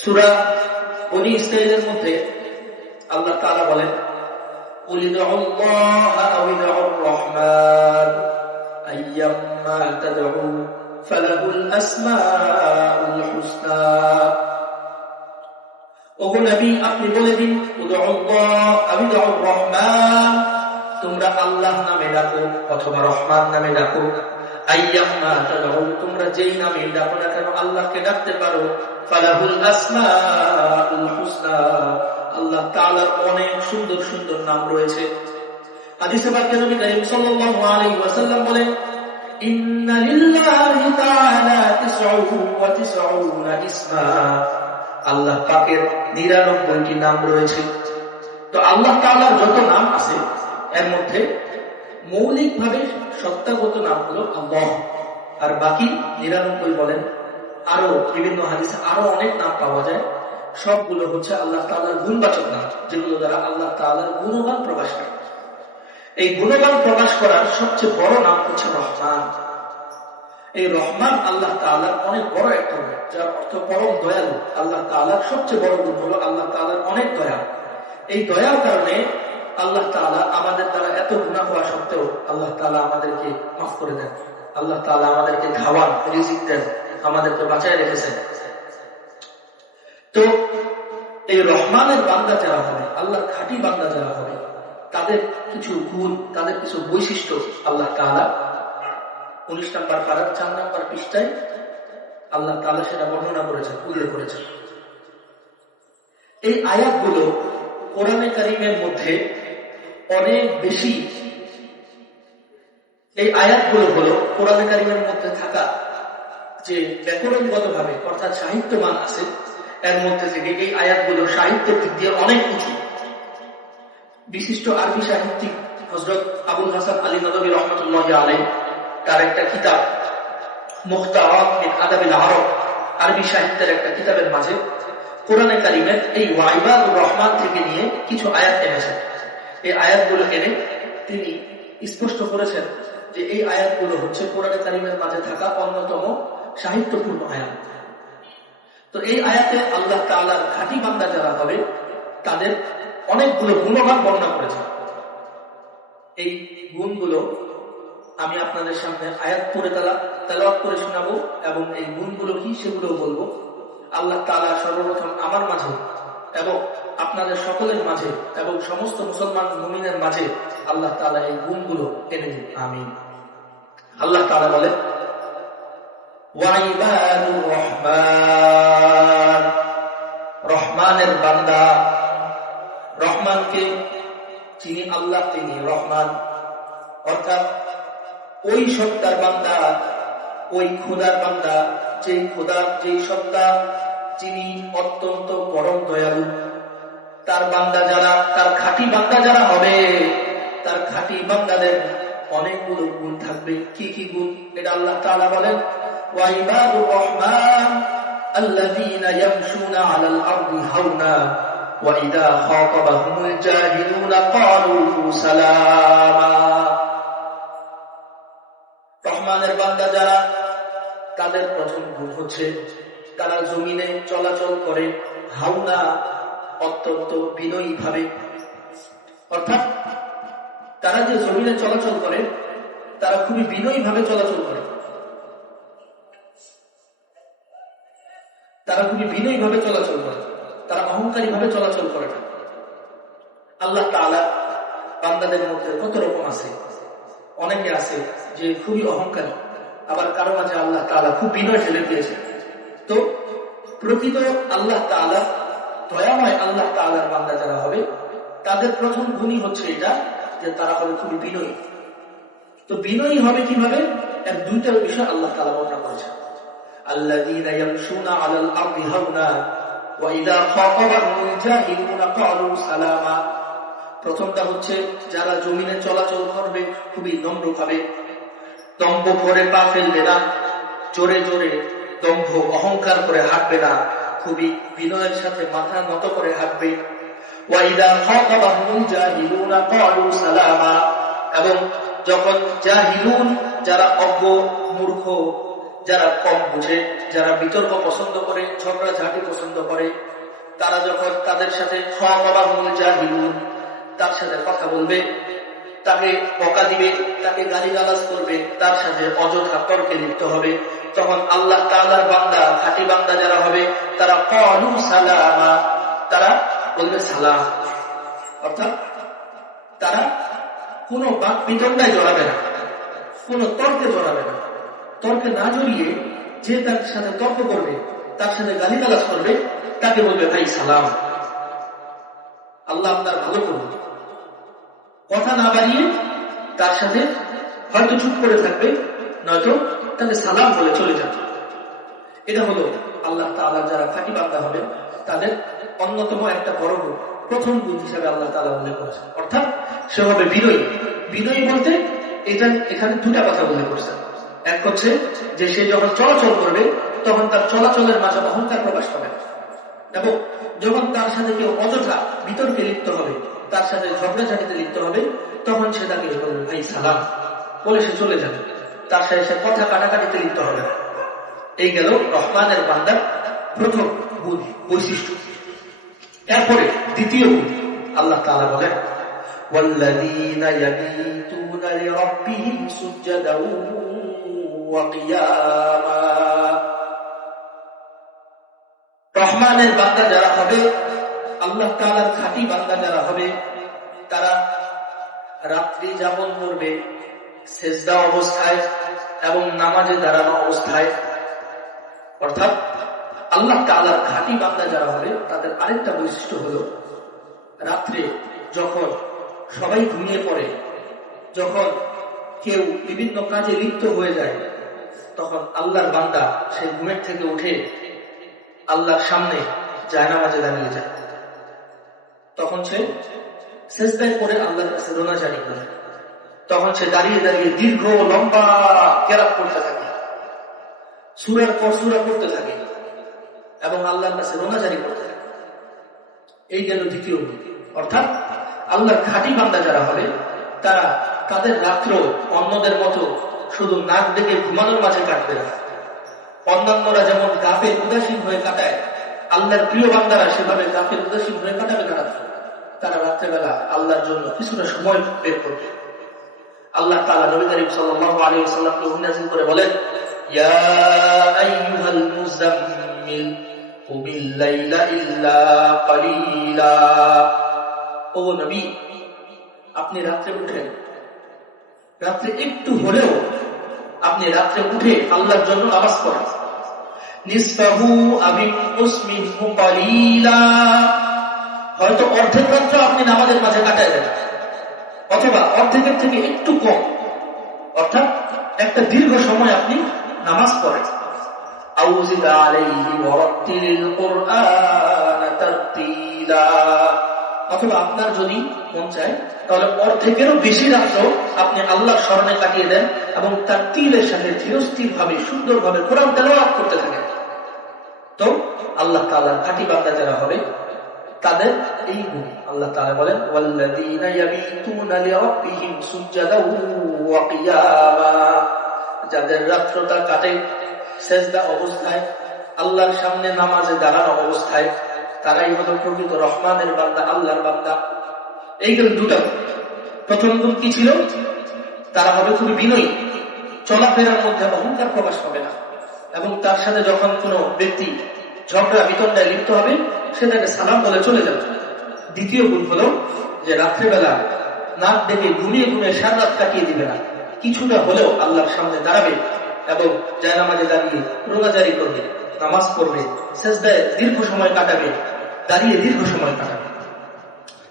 সূরা বনী ইসরাঈলের মধ্যে আল্লাহ তাআলা বলেন, কুল ইদউল্লাহা আও ইদউর রাহমান আইয়াম্মা তাদউ ফালাহুল আসমাউল হুসনা। ওগো নবী, আপনি বলে দিন, উদউল্লাহ আও ইদউর রাহমান, তোমরা আল্লাহ নামে ডাকো অথবা রহমান নামে ডাকো। আইয়াম্মা তাদউ, তোমরা যেই নামে ডাকো না কেন আল্লাহকে ডাকতে পারো। ফালাহুল আসমাউল হুসনা, আল্লাহ তাআলার অনেক সুন্দর সুন্দর নাম রয়েছে। হাদিসে পাকে নবী করিম সাল্লাল্লাহু আলাইহি ওয়াসাল্লাম বলেন, ইন্না লিল্লাহি তাআলা 99 ইসমা, আল্লাহ পাকের 99টি নাম রয়েছে। তো আল্লাহ তাআলার যত নাম আছে এর মধ্যে মৌলিকভাবে সত্তাগত নাম হলো আল্লাহ, আর বাকি 99 বলেন আরো বিভিন্ন হাদিসে আরো অনেক নাম পাওয়া যায়। সবগুলো হচ্ছে আল্লাহ তাআলার গুণবাচক নাম, যেগুলো দ্বারা আল্লাহ তাআলার গুণগান প্রকাশ করে। এই গুণগান প্রকাশ করার সবচেয়ে বড় নাম হচ্ছে রহমান। এই রহমান আল্লাহ তাআলার অনেক বড় একটা নাম, যার অর্থ পরম দয়ালু। আল্লাহ তাআলার সবচেয়ে বড় গুণ হলো আল্লাহ তাআলার অনেক দয়া। এই দয়ার কারণে আল্লাহ তাআলা আমাদের দ্বারা এত গুনাহ হওয়া সত্ত্বেও আল্লাহ তাআলা আমাদেরকে মাফ করে দেন। আল্লাহ তাআলা আমাদেরকে খাওয়ান, রিজিক দেন, আমাদেরকে বাঁচায় রেখেছেন। তো এই রহমানের বান্দা যারা হবে, আল্লাহর খাঁটি বান্দা যারা হবে, তাদের কিছু গুণ, তাদের কিছু বৈশিষ্ট্য আল্লাহ তাআলা 19 নম্বর পারার 4 নম্বর পৃষ্ঠায় আল্লাহ তাআলা সেটা বর্ণনা করেছেন, উল্লেখ করেছেন। এই আয়াতগুলো কোরআনে কারীমের মধ্যে অনেক বেশি, এই আয়াতগুলো হলো কোরআনে কারীমের মধ্যে থাকা যে ব্যাকরণগত ভাবে অর্থাৎ সাহিত্যমান আছে, এর মধ্যে থেকে এই আয়াতগুলো সাহিত্যের দিক দিয়ে অনেক উঁচু। বিশিষ্ট আরবি সাহিত্যিক হযরত আবুল হাসান আলী নদভী রাহমাতুল্লাহি আলাইহি, তার একটা কিতাব মুখতারাত মিন আদাবিল আরব, আরবি সাহিত্যের একটা কিতাবের মাঝে কোরআনে কারীমের এই ওয়াইবাদুর রহমান থেকে নিয়ে কিছু আয়াত এনেছেন। এই আয়াতগুলো এনে তিনি স্পষ্ট করেছেন যে এই আয়াতগুলো হচ্ছে কোরআনে কারীমের মাঝে থাকা অন্যতম সাহিত্যপূর্ণ আয়াত। তো এই আয়াতে আল্লাহ তাআলার খাঁটি বান্দা যারা হবে তাদের অনেকগুলো গুণগান বর্ণনা করেছেন। এই গুণগুলো আমি আপনাদের সামনে আয়াত পড়ে তেলাওয়াত করে শোনাবো, এবং এই গুণগুলো কি সেগুলো বলবো। আল্লাহ তাআলা সর্বপ্রথম আমার মাঝে এবং আপনাদের সকলের মাঝে এবং সমস্ত মুসলমান মুমিনের মাঝে আল্লাহ তাআলা এই গুণগুলো এনে দিন, আমিন। আল্লাহ তাআলা বলেন, ওয়াইবাদুর রহমান, রহমানের বান্দা। রহমানকে যিনি আল্লাহ, তিনি রহমান, অর্থাৎ ওই সত্তার বান্দা, ওই খোদার বান্দা, যেই খোদা, যেই সত্তা যিনি অত্যন্ত পরম দয়ালু। তার বান্দা যারা, তার খাঁটি বান্দা যারা হবে, তার খাঁটি বান্দাদের অনেকগুলো গুণ থাকবে। কি কি গুণ? এটা আল্লাহ তাআলা বলেন, ওয়াইবাদুর রহমান আল্লাযীনা ইয়ামশুনা আলাল আরদি হাওনা ওয়া ইযা খাতাবাহুমুল জাহিলুনা ক্বালু সালামা। রহমানের বান্দা যারা, তাদের প্রথম গুণ হচ্ছে তারা জমিনে চলাচল করে হাওনা, অত্যন্ত বিনয়ী ভাবে। অর্থাৎ তারা যে জমিনে চলাচল করে তারা খুবই বিনয়ী ভাবে চলাচল করে, তারা খুবই বিনয়ী ভাবে চলাচল করে, তারা অহংকারী ভাবে চলাচল করে না। আল্লাহ তাআলা বান্দাদের মধ্যে কত রকম আছে, অনেকে আছে যে খুবই অহংকারী, আবার কারো মাঝে আল্লাহ তাআলা খুব বিনয় ঢেলে দিয়েছে। তো প্রকৃত আল্লাহ তাআলা দয়াময় আল্লাহ তাআলার বান্দা যারা হবে তাদের প্রথম গুণই হচ্ছে এটা যে তারা হবে খুবই বিনয়ী। তো বিনয়ী হবে কিভাবে? এর দুইটা বিষয় আল্লাহ তাআলা বর্ণনা করেছেন। আল্লাযীনা ইয়ামশুনা আলাল আরদি হাওনা ওয়া ইযা খাতাবাহুমুল জাহিলুনা ক্বালু সালামা। প্রথমটা হচ্ছে যারা জমিনে চলাচল করবে খুবই নম্রভাবে, দম্ভ করে পা ফেলবে না, জোরে জোরে দম্ভ অহংকার করে হাঁটবে না, খুবই বিনয়ের সাথে মাথা নত করে হাঁটবে। ওয়া ইযা খাতাবাহুমুল জাহিলুনা ক্বালু সালামা, এবং যখন জাহিলুন, যারা অজ্ঞ মূর্খ, যারা কম বুঝে, যারা বিতর্ক পছন্দ করে, ঝগড়াঝাটি পছন্দ করে, তারা যখন তাদের সাথে তার সাথে কথা বলবে, তাকে বকা দিবে, তাকে গালিগালাজ করবে, তার সাথে অযথা তর্কে লিপ্ত হবে, তখন আল্লাহ তাআলার বান্দা, খাঁটি বান্দা যারা হবে, তারা ক্বালু সালামা, তারা বলবে সালাম। অর্থাৎ তারা কোনো বাক বিতণ্ডায় জড়াবে না, কোনো তর্কে জড়াবে না। তর্কে না জড়িয়ে যে তার সাথে তর্ক করবে, তার সাথে গালিগালাজ করবে, তাকে বলবে ভাই সালাম, আল্লাহ আপনার ভালো করুন। কথা না বাড়িয়ে তার সাথে হয়তো চুপ করে থাকবে, নয়তো তাকে সালাম বলে চলে যাবে। এটা হলো আল্লাহ তাআলা যারা খাঁটি বান্দা হবে তাদের অন্যতম একটা বড় গুণ, প্রথম গুণ হিসাবে আল্লাহ তাআলা উল্লেখ করেছেন। অর্থাৎ সে হবে বিনয়ী। বিনয়ী বলতে এখানে দুটা কথা উল্লেখ করেছেন। এক হচ্ছে যে সে যখন চলাচল করবে তখন তার চলাচলের মাঝে অহংকার প্রকাশ পাবে, এবং যখন তার সাথে কেউ অযথা বিতর্কে লিপ্ত হবে, তার সাথে ঝগড়াঝাটিতে লিপ্ত হবে, তখন সে তাকে বলবে ভাই সালাম বলে সে চলে যাবে, তার সাথে সে কথা কাটাকাটিতে লিপ্ত হবে না। এই গেল রহমানের বান্দার প্রথম গুণ, বৈশিষ্ট্য। এরপরে দ্বিতীয় গুণ আল্লাহ তাআলা বলেন ওয়াল্লাযীনা ইয়াবীতুনা লিরাব্বিহিম সুজদাও ওয়া কিয়ামা। রহমানের বান্দা যারা হবে, আল্লাহ তাআলার খাঁটি বান্দা যারা হবে, তারা রাত্রি যাপন করবে সেজদা অবস্থায় এবং নামাজে দাঁড়ানো অবস্থায়। অর্থাৎ আল্লাহ তাআলার খাঁটি বান্দা যারা হবে তাদের আরেকটা বৈশিষ্ট্য হলো, রাত্রে যখন সবাই ঘুমিয়ে পড়ে, যখন কেউ বিভিন্ন কাজে লিপ্ত হয়ে যায়, তখন আল্লাহর বান্দা সেই ঘুমের থেকে উঠে আল্লাহর সামনে জায়নামাজে দাঁড়িয়ে যায়। তখন সে সেজদায় পড়ে আল্লাহর কাছে রোনাজারি করে। তখন সে দাঁড়িয়ে দাঁড়িয়ে দীর্ঘ লম্বা কেরাত করতে থাকে, সূরার পর সূরা পড়তে থাকে এবং আল্লাহর কাছে রোনাজারি করতে থাকে। এই গেল দ্বিতীয় গুণ। অর্থাৎ আল্লাহর খাঁটি বান্দা যারা হবে তারা তাদের রাত্র অন্যদের মতো শুধু নাক ডেকে ঘুমানোর মাঝে কাটবে না। অন্যান্যরা যেমন গাফেল উদাসীন হয়ে কাটায়, আল্লাহর প্রিয় বান্দারা সেভাবে গাফেল উদাসীন হয়ে কাটাবে না। তারা রাত্রেবেলা আল্লাহর জন্য কিছুটা সময় বের করবে। আল্লাহ তাআলা নবী করিম সাল্লাল্লাহু আলাইহি ওয়াসাল্লামকে নাযিল করে বলেন, ইয়া আইয়ুহাল মুযাম্মিল কুমিল লাইলা ইল্লা কালিলা। ও নবী, আপনি রাত্রে উঠেন, রাত্রে একটু হলেও আপনি রাত্রে উঠে আল্লাহর জন্য নামাজ পড়েন। নিসফাহু আবিনকুস মিনহু কালিলা, হয়তো অর্ধেক রাত্র আপনি নামাজের মাঝে কাটায় দেন, অথবা অর্ধেকের থেকে একটু কম, অর্থাৎ একটা দীর্ঘ সময় আপনি নামাজ পড়েন। আউজিদ আলাইহি ওয়ারাত্তিলিল কুরআনা তারতিলা, অথবা আপনার যদি মন চায় তাহলে অর্ধেকেরও বেশি রাত্র আপনি আল্লাহর স্মরণে কাটিয়ে দেন এবং তার তিলের সাথে ধীরস্থির ভাবে সুন্দরভাবে কোরআন তেলাওয়াত করতে থাকেন। তো আল্লাহ তাআলার খাঁটি বান্দা যারা হবে তাদের এই গুণ। আল্লাহ তাআলা বলেন ওয়াল্লাযীনা ইয়াবীতুনা লিরাব্বিহিম সুজদাও ওয়া কিয়ামা, যাদের রাত্রটা কাটে সেজদা অবস্থায়, আল্লাহর সামনে নামাজে দাঁড়ানো অবস্থায়, তারাই হলো প্রকৃত রহমানের বান্দা, আল্লাহর বান্দা। এই গেল দুটা। প্রথম গুণ কি ছিল? তারা হবে খুবই বিনয়ী, চলাফেরার মধ্যে অহংকার প্রকাশ হবে না, এবং তার সাথে যখন কোনো ব্যক্তি ঝগড়া বিতণ্ডায় লিপ্ত হবে সেটাকে সালাম বলে চলে যাবে। দ্বিতীয় গুণ হলো যে রাত্রেবেলা নাক ডেকে ঘুমিয়ে ঘুমিয়ে সারা রাত কাটিয়ে দিবে না, কিছুটা হলেও আল্লাহর সামনে দাঁড়াবে এবং জায়নামাজে দাঁড়িয়ে রোজাজারি করবে, নামাজ পড়বে, সেজদায় দীর্ঘ সময় কাটাবে, দাঁড়িয়ে দীর্ঘ সময় কাটাবে।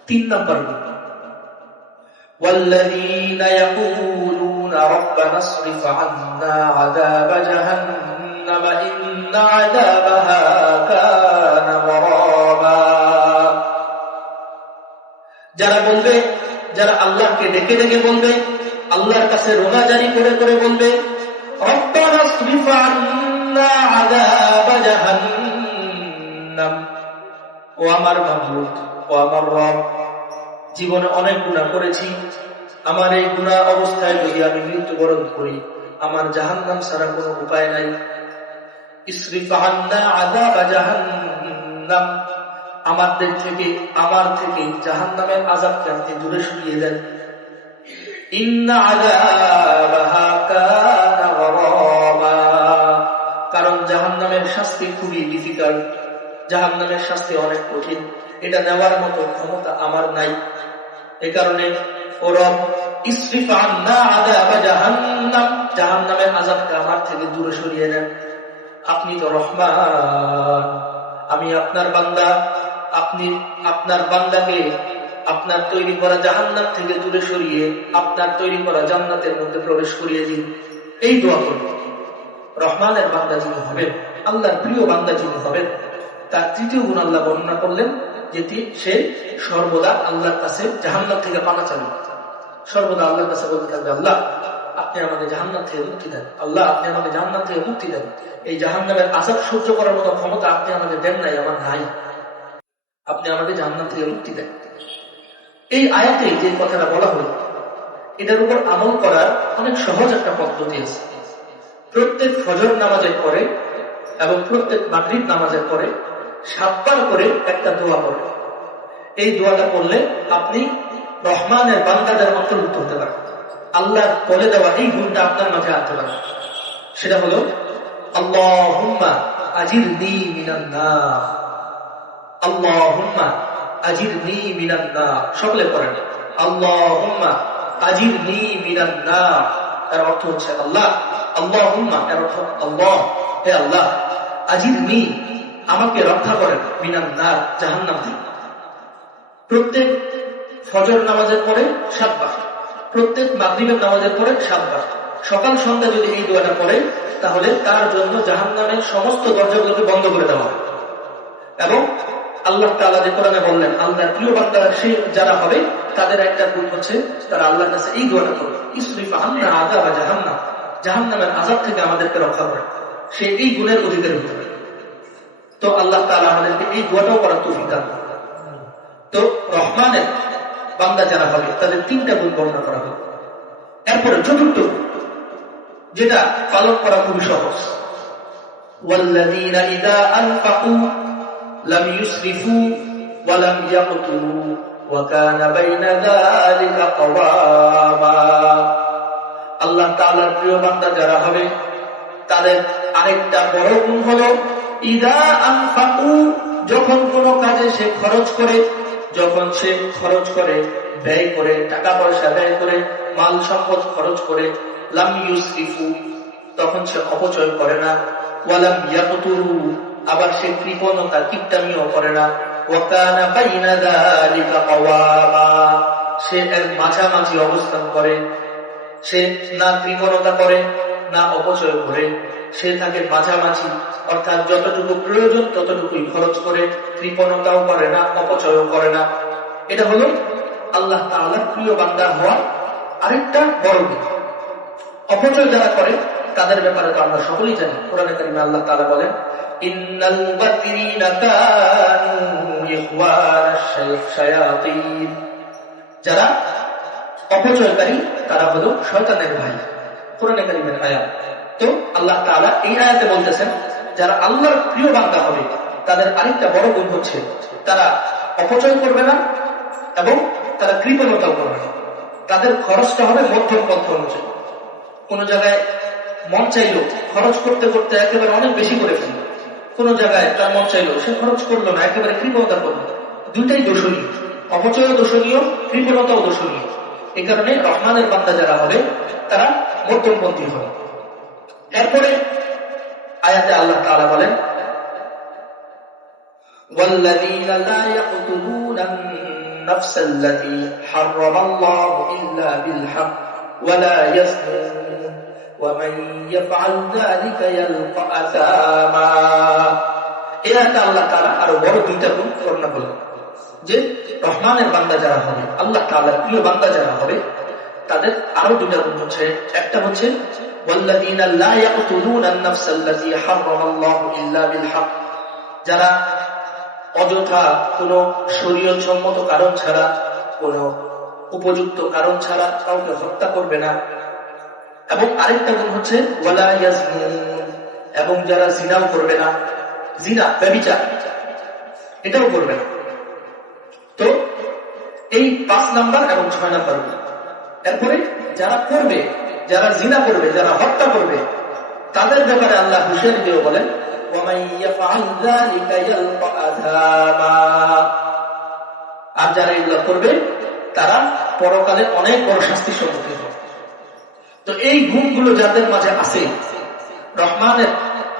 3 নম্বর গুণ والذين يقولون ربنا اصرف عنا عذاب جهنم إن عذابها كان غراما। যারা বলবে, যারা আল্লাহকে ডেকে ডেকে বলবে, আল্লাহর কাছে রোনাজারি করে করে বলবে রব্বানা اصرف عنا عذاب جهنم, ও আমার মাবুদ, ও আমার রব, জীবনে অনেক গুনাহ করেছি, আমার এই গুনাহ অবস্থায় যদি আমি মৃত্যুবরণ করি, আমার জাহান্নাম ছাড়া কোনো উপায় নাই। ইসরিফ আন্না আযাব জাহান্নাম, আমার থেকে জাহান্নামের আযাবকে আপনি দূরে সরিয়ে দেন। ইন্না আযাবাহা কানা গরামা, কারণ জাহান্নামের শাস্তি খুবই ডিফিকাল্ট, জাহান্নামের শাস্তি অনেক কঠিন, এটা নেওয়ার মতো ক্ষমতা আমার নাই। এ কারণে ও রব, ইসরিফ আন্না আযাব জাহান্নাম, জাহান্নামের আযাবকে আমার থেকে দূরে সরিয়ে দেন। আপনি তো রহমান, আমি আপনার বান্দা, আপনি আপনার বান্দাকে আপনার তৈরি করা জাহান্নাম থেকে দূরে সরিয়ে আপনার তৈরি করা জান্নাতের মধ্যে প্রবেশ করিয়ে দিন। এই দোয়া করব। রহমানের বান্দা যিনি হবেন, আল্লাহর প্রিয় বান্দা যিনি হবেন, তার তৃতীয় গুণ আল্লাহ বর্ণনা করলেন, যেটি সে সর্বদা আল্লাহর কাছে জাহান্নাম থেকে পানা চাবে। সর্বদা আল্লাহর কাছে বলতে থাকবে, আল্লাহ আপনি আমাকে জাহান্নাম থেকে মুক্তি দেন, আল্লাহ আপনি আমাকে জাহান্নাম থেকে মুক্তি দেন। এই জাহান্নামের আযাব সহ্য করার মতো ক্ষমতা আপনি আমাকে দেন নাই, আমার নাই, আপনি আমাকে জাহান্নাম থেকে মুক্তি দেন। এই আয়াতে যে কথাটা বলা হলো, এটার উপর আমল করার অনেক সহজ একটা পদ্ধতি আছে। প্রত্যেক ফজর নামাজের পরে এবং প্রত্যেক মাগরিব নামাজের পরে 7 বার করে একটা দোয়া পড়ে। এই দোয়াটা পড়লে আপনি রহমানের বান্দাদের অন্তর্ভুক্ত হতে পারেন। আল্লাহ বলে দেওয়া এই গুণটা আপনার মাঝে আনতে পারেন। সেটা হলো আল্লাহুম্মা আজিরনি মিনান নার, আল্লাহুম্মা আজিরনি মিনান নার। সকলে পড়েন আল্লাহুম্মা আজিরনি মিনান নার। এর অর্থ হচ্ছে আল্লাহ, আল্লাহুম্মা এর অর্থ আল্লাহ, হে আল্লাহ, আজিরনি আমাকে রক্ষা করেন, মিনান নার জাহান্নাম থেকে। প্রত্যেক ফজর নামাজের পরে 7 বার, প্রত্যেক মাগরিবের নামাজের পরে 7 বার, সকাল সন্ধ্যা যদি এই দোয়াটা পড়ে, তাহলে তার জন্য জাহান্নামের সমস্ত দরজাগুলোকে বন্ধ করে দেওয়া হয়। এবং আল্লাহ তাআলা যে কোরআনে বললেন, আল্লাহর প্রিয় বান্দারা সে যারা হবে, তাদের একটা গুণ হচ্ছে তারা আল্লাহর কাছে এই দোয়াটা করবে, ইসরিফ আন্না আযাব জাহান্নাম, জাহান্নামের আযাব থেকে আমাদেরকে রক্ষা করে। সে এই গুণের অধিকারী হতে পারে। তো আল্লাহ তাআলা আমাদেরকে এই দোয়াটাও করার তৌফিক দান করুন। তো রহমানের বান্দা যারা হবে, তাদের 3টা গুণ বর্ণনা করা হবে। এরপরে চতুর্থ, যেটা পালন করা খুবই সহজ, ওয়াল্লাযীনা ইযা আনফাকু লাম ইউসরিফু ওয়া লাম ইয়াকতুরু ওয়া কানা বাইনা যালিকা কওয়ামা। আল্লাহ তাআলার প্রিয় বান্দা যারা হবে, তাদের আরেকটা বড় গুণ হলো ইযা আনফাকু, যখন কোনো কাজে সে খরচ করে, যখন সে খরচ করে, ব্যয় করে, টাকা পয়সা ব্যয় করে, মাল সম্পদ খরচ করে, লাম ইউসরিফু, তখন সে অপচয় করে না, ওয়া লাম ইয়াকতুরু, আবার সে কৃপণতা কিপটামিও করে না, ওয়া কানা বাইনা যালিকা কওয়ামা, সে এর মাঝামাঝি অবস্থান করে। সে না কৃপণতা করে, না অপচয় করে, সে থাকে মাঝামাঝি, অর্থাৎ যতটুকু প্রয়োজন ততটুকুই খরচ করে, কৃপণতাও করে না, অপচয়ও করে না। এটা হলো আল্লাহ তাআলার প্রিয় বান্দা হওয়ার আরেকটা বড় দিক। অপচয় যারা করে, তাদের ব্যাপারে তো আমরা সকলেই জানি। কোরআনে কারিমে আল্লাহ তাআলা বলেন, ইন্নাল মুবাযযিরিনা কানু ইখওয়ানাশ শায়াতিন, যারা অপচয়কারী তারা হলো শয়তানের ভাই। কোরআনে কারিমের আয়াত। তো আল্লাহ তাআলা এই আয়াতে বলতেছেন, যারা আল্লাহর প্রিয় বান্দা হবে, তাদের আরেকটা বড় গুণ হচ্ছে তারা অপচয় করবে না এবং তারা কৃপণতাও করবে না। তাদের খরচটা হবে মধ্যম পন্থা অনুযায়ী। কোন জায়গায় মন চাইলো খরচ করতে করতে একেবারে অনেক বেশি করে ফেলল, কোন জায়গায় তার মন চাইলো সে খরচ করলো না, একেবারে কৃপণতা করলো। দুইটাই দোষণীয়, অপচয় দোষণীয়, কৃপণতাও দোষণীয়। এই কারণে রহমানের বান্দা যারা হবে, তারা মধ্যমপন্থী হবে। এরপরে আয়াতে আল্লাহ তাআলা বলেন, ওয়াল্লাযীনা লা ইয়াকতুলুনান নাফসাল্লাতী হারামাল্লাহু ইল্লা বিল হক ওয়া লা ইয়াসনুন ওয়া মান ইয়াফআল যালিকা ইয়ালকা আসামা। এই আয়াতে আল্লাহ তাআলা আরো বড় 2টা গুণ বর্ণনা করলেন, যে রহমানের বান্দা যারা হবে, আল্লাহ তাআলার প্রিয় বান্দা যারা হবে, তাদের আরো 2টা গুণ হচ্ছে। একটা হচ্ছে ওয়াল্লাযীনা লা ইয়াকতুলুনান নাফসাল্লাতী হারামাল্লাহু ইল্লা বিল হক, যারা অযথা কোনো শরীয়ত সম্মত কারণ ছাড়া, কোনো উপযুক্ত কারণ ছাড়া কাউকে হত্যা করবে না এবং আরেকটা গুণ হচ্ছে ওয়ালা ইয়াজনুন, এবং যারা জিনাও করবে না, জিনা ব্যভিচার এটাও করবে না। তো এই 5 নাম্বার এবং 6 নাম্বার। এরপরে যারা করবে, যারা জিনা করবে, যারা হত্যা করবে, তাদের ব্যাপারে আল্লাহ হুঁশিয়ারি দিয়ে বলেন আর যারা এগুলো করবে তারা পরকালে অনেক বড় শাস্তির সম্মুখীন হবে। তো এই গুণগুলো যাদের মাঝে আছে, রহমানের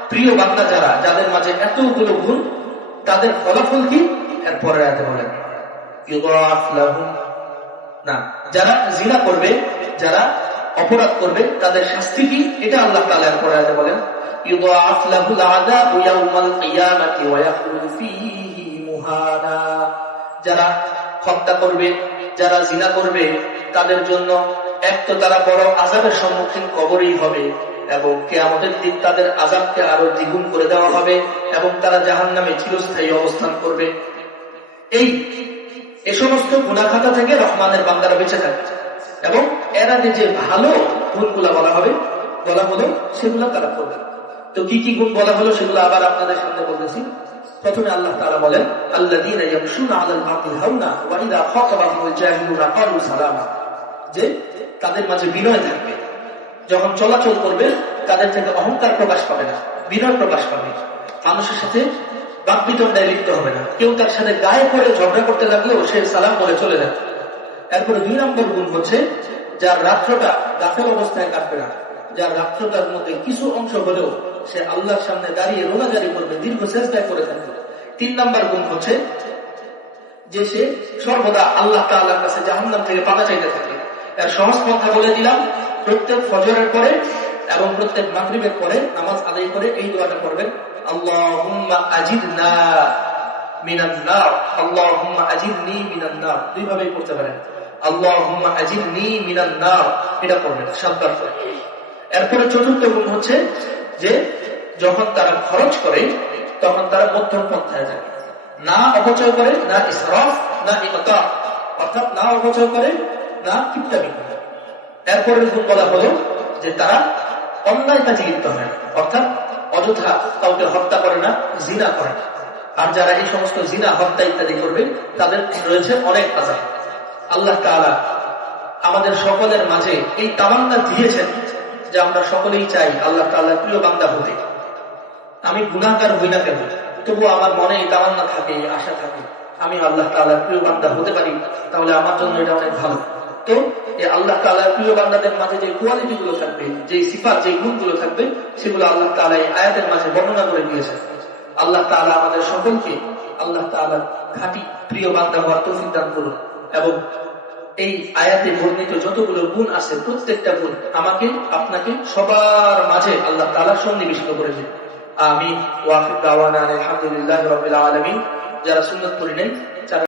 প্রিয় বান্দা যারা, যাদের মাঝে এতগুলো গুণ, তাদের ফলাফল কি? এরপরে আয়াতে বলেন না, যারা জিনা করবে, যারা অপরাধ করবে, তাদের শাস্তি কি? এটা আল্লাহ তাআলা এরপরে আয়াতে বলেন ইউদাআফ লাহুল আযাবু ইয়াওমাল কিয়ামাতি ওয়া ইয়াখলুদু ফীহি মুহানা। যারা হত্যা করবে, যারা জিনা করবে, তাদের জন্য এক তো তারা বড় আযাবের সম্মুখীন কবরেই হবে, এবং কিয়ামতের দিন তাদের আযাবকে আরো দ্বিগুণ করে দেওয়া হবে, এবং তারা জাহান্নামে চিরস্থায়ী অবস্থান করবে। এই সমস্ত গুনাহখাতা থেকে রহমানের বান্দারা বেঁচে থাকে, এবং এরা যে ভালো গুণগুলা বলা হলো সেগুলো তারা করবে। তো কি কি গুণ বলা হলো সেগুলো আবার আপনাদের সামনে বলতেছি। প্রথমে আল্লাহ তাআলা বলেন আল্লাযীনা ইয়ামশুনা আলাল আরদি হাওনা ওয়া ইযা খাতাবাহুমুল জাহিলুনা ক্বালু সালামা, যে তাদের মাঝে বিনয় থাকবে, যখন চলাচল করবে তাদের থেকে অহংকার প্রকাশ পাবে না, বিনয় প্রকাশ পাবে, মানুষের সাথে বাকবিতণ্ডায় লিপ্ত হবে না, কেউ তার সাথে গায়ে পড়ে ঝগড়া করতে লাগলেও সে সালাম বলে চলে যাবে। এরপরে 2 নম্বর গুণ হচ্ছে যার রাত্রটা গাফেল অবস্থায় কাটবে না, যার রাত্রটার মধ্যে কিছু অংশ হলেও সে আল্লাহর সামনে দাঁড়িয়ে রোনাজারি করবে, দীর্ঘ চেষ্টা করে থাকবে। 3 নম্বর গুণ হচ্ছে যে সে সর্বদা আল্লাহ তাআলার কাছে জাহান্নাম থেকে পানা চাইতে থাকে। এর সহজ পন্থা বলে দিলাম, প্রত্যেক ফজরের পরে এবং প্রত্যেক মাগরিবের পরে নামাজ আদায় করে এই দোয়াটা করবেন আল্লাহুম্মা আজিরনা মিনান নার, আল্লাহুম্মা আজিরনি মিনান নার, দুইভাবেই করতে পারেন। আল্লাহুম্মা আজিরনি মিনান নার এটা করবেন 7 বার করে। এরপরে 4র্থ গুণ হচ্ছে যে যখন তারা খরচ করে তখন তারা মধ্যম পন্থায় যায়, না অপচয় করে, না ইসরাফ, না ইকতা, অর্থাৎ না অপচয় করে, না কিপটামি করে। এরপরের গুণ বলা হলো যে তারা অন্যায় কাজে লিপ্ত হয় না, অর্থাৎ অযথা কাউকে হত্যা করে না, জিনা করে না। আর যারা এই সমস্ত জিনা, হত্যা ইত্যাদি করবে তাদের রয়েছে অনেক আযাব। আল্লাহ তাআলা আমাদের সকলের মাঝে এই তামান্না দিয়েছেন যে আমরা সকলেই চাই আল্লাহ তাআলার প্রিয় বান্দা হতে। আমি গুনাহগার হই না কেন, তবুও আমার মনে এই তামান্না থাকে, এই আশা থাকে আমি আল্লাহ তাআলার প্রিয় বান্দা হতে পারি, তাহলে আমার জন্য এটা অনেক ভালো। তো এই আল্লাহ তাআলার প্রিয় বান্দাদের মাঝে যে কোয়ালিটি গুলো থাকবে, যে সিফাত, যে গুণগুলো থাকবে, সেগুলো আল্লাহ তাআলা এই আয়াতের মাঝে বর্ণনা করে দিয়েছেন। আল্লাহ তাআলা আমাদের সকলকে আল্লাহ তাআলার খাঁটি প্রিয় বান্দা হওয়ার তৌফিক দান করুন, এবং এই আয়াতে বর্ণিত যতগুলো গুণ আছে প্রত্যেকটা গুণ আমাকে আপনাকে সবার মাঝে আল্লাহ তাআলা সন্নিবেশিত করে দিন। আমিন। ওয়া আখিরু দাওয়ানা আলহামদুলিল্লাহি রাব্বিল আলামিন। যারা সুন্নাত পড়ি নাই